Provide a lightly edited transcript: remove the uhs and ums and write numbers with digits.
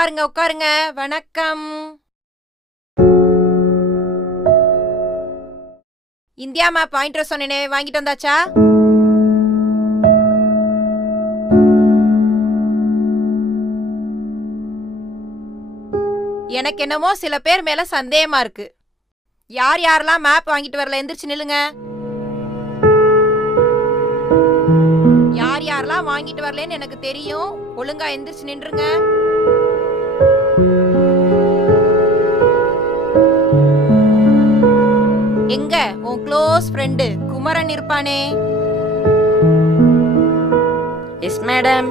உட்காருங்க உட்காருங்க. வணக்கம். இந்தியா மேப் வாங்கிட்டு வர சொன்னேனே, வாங்கிட்டு வந்தாச்சா? எனக்கு என்னமோ சில பேர் மேல சந்தேகமா இருக்கு. யார் யாரெல்லாம் மேப் வாங்கிட்டு வரல எந்திரிச்சு நில்லுங்க. யார் யாரெல்லாம் வாங்கிட்டு வரலன்னு எனக்கு தெரியும். ஒழுங்கா எந்திரிச்சு நின்றுங்க. எங்க உன் க்ளோஸ் ஃப்ரெண்டு குமரன் இருப்பானே? Yes madam.